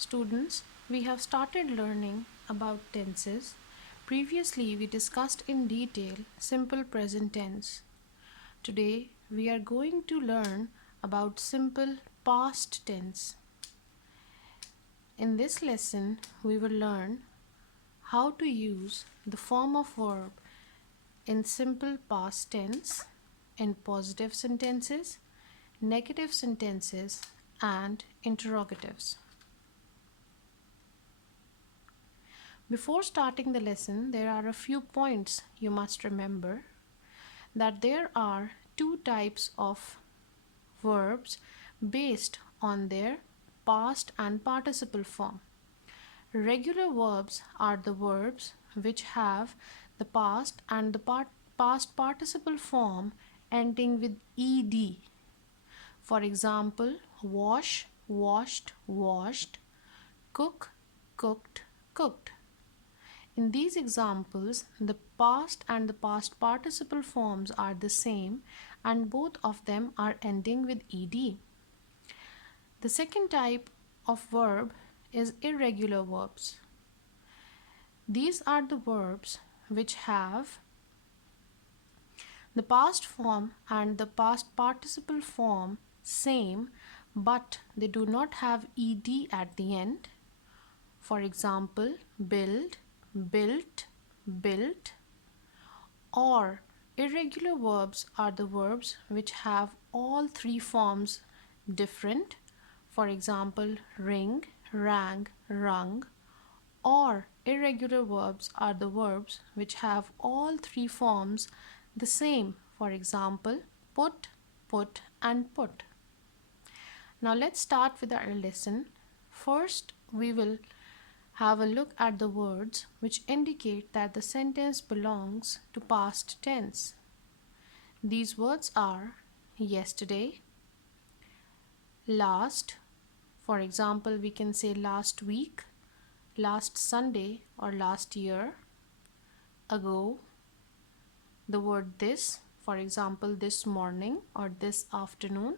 Students, we have started learning about tenses. Previously, we discussed in detail simple present tense. Today, we are going to learn about simple past tense. In this lesson, we will learn how to use the form of verb in simple past tense, in positive sentences, negative sentences, and interrogatives. Before starting the lesson, there are a few points you must remember that there are two types of verbs based on their past and participle form. Regular verbs are the verbs which have the past and the past participle form ending with ed. For example, wash, washed, washed, cook, cooked, cooked. In these examples, the past and the past participle forms are the same and both of them are ending with ed. The second type of verb is irregular verbs. These are the verbs which have the past form and the past participle form same, but they do not have ed at the end. For example, build, built, built. Or irregular verbs are the verbs which have all three forms different. For example, ring, rang, rung. Or irregular verbs are the verbs which have all three forms the same. For example, put, put, and put. Now let's start with our lesson. First, we will have a look at the words which indicate that the sentence belongs to past tense. These words are yesterday, last. For example, we can say last week, last Sunday, or last year. Ago. The word this, for example, this morning or this afternoon.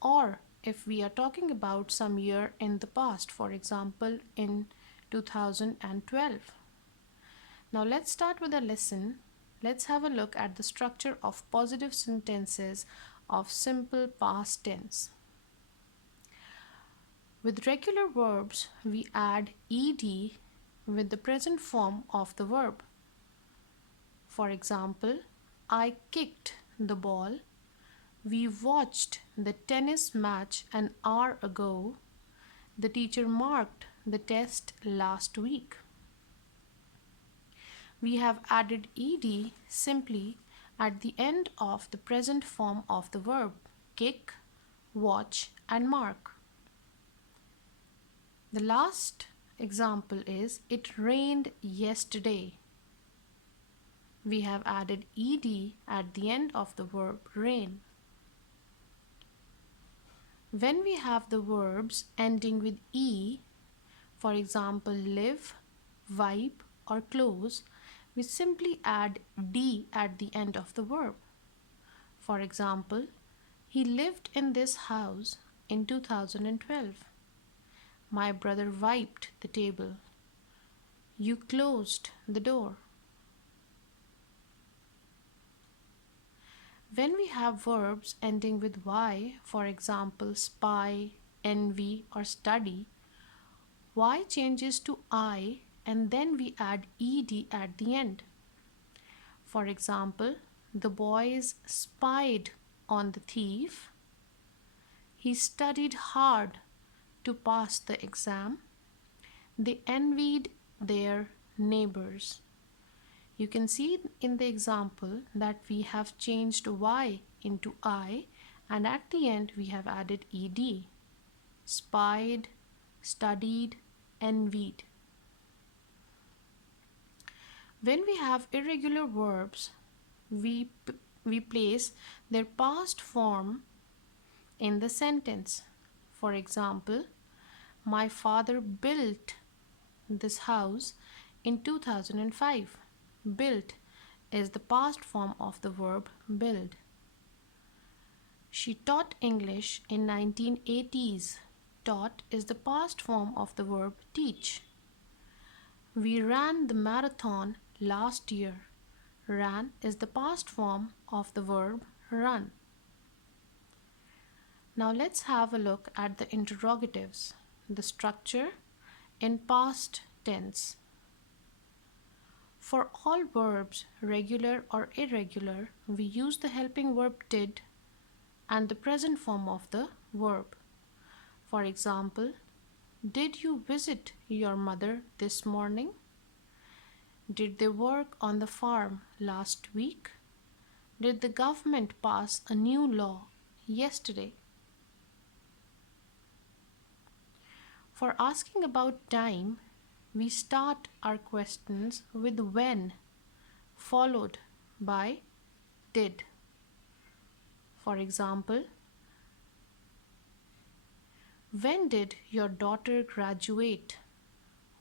Or if we are talking about some year in the past, for example, in 2012. Now let's start with a lesson. Let's have a look at the structure of positive sentences of simple past tense. With regular verbs, we add ed with the present form of the verb. For example, I kicked the ball. We watched the tennis match an hour ago. The teacher marked the test last week. We have added ed simply at the end of the present form of the verb kick, watch, and mark. The last example is it rained yesterday. We have added ed at the end of the verb rain. When we have the verbs ending with e, for example, live, wipe, or close, we simply add d at the end of the verb. For example, he lived in this house in 2012. My brother wiped the table. You closed the door. When we have verbs ending with y, for example, spy, envy, or study, y changes to I and then we add ed at the end. For example, the boys spied on the thief. He studied hard to pass the exam. They envied their neighbors. You can see in the example that we have changed y into I and at the end we have added ed. Spied, studied, envied. When we have irregular verbs, we place their past form in the sentence. For example, my father built this house in 2005. Built is the past form of the verb build. She taught English in 1980s. taught is the past form of the verb teach. We ran the marathon last year. Ran is the past form of the verb run. Now let's have a look at the interrogatives, the structure in past tense. For all verbs, regular or irregular, we use the helping verb did and the present form of the verb. For example, did you visit your mother this morning? Did they work on the farm last week? Did the government pass a new law yesterday? For asking about time, we start our questions with when, followed by did. For example, when did your daughter graduate?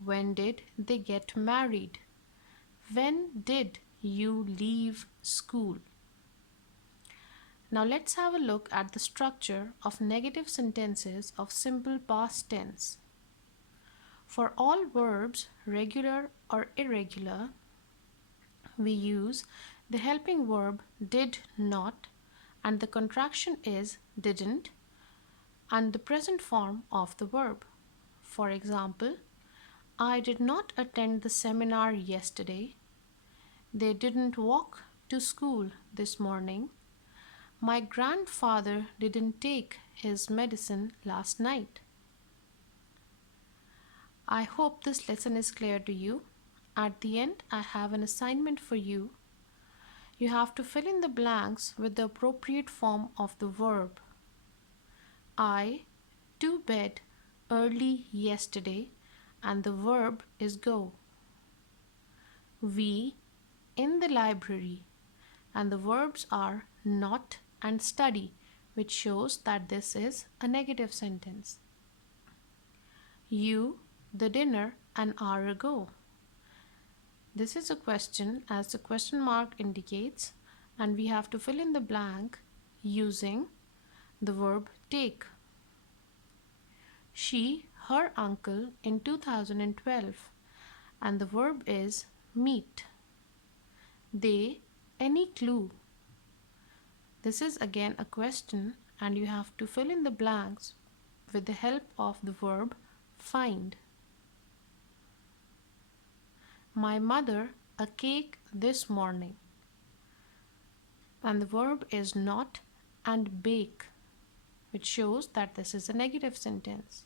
When did they get married? When did you leave school? Now let's have a look at the structure of negative sentences of simple past tense. For all verbs, regular or irregular, we use the helping verb did not and the contraction is didn't and the present form of the verb. For example, I did not attend the seminar yesterday. They didn't walk to school this morning. My grandfather didn't take his medicine last night. I hope this lesson is clear to you. At the end, I have an assignment for you. You have to fill in the blanks with the appropriate form of the verb. I to bed early yesterday and the verb is go. We in the library and the verbs are not and study, which shows that this is a negative sentence. You the dinner an hour ago. This is a question as the question mark indicates and we have to fill in the blank using the verb take. She her uncle in 2012 and the verb is meet. They any clue. This is again a question and you have to fill in the blanks with the help of the verb find. My mother a cake this morning and the verb is not and bake, which shows that this is a negative sentence.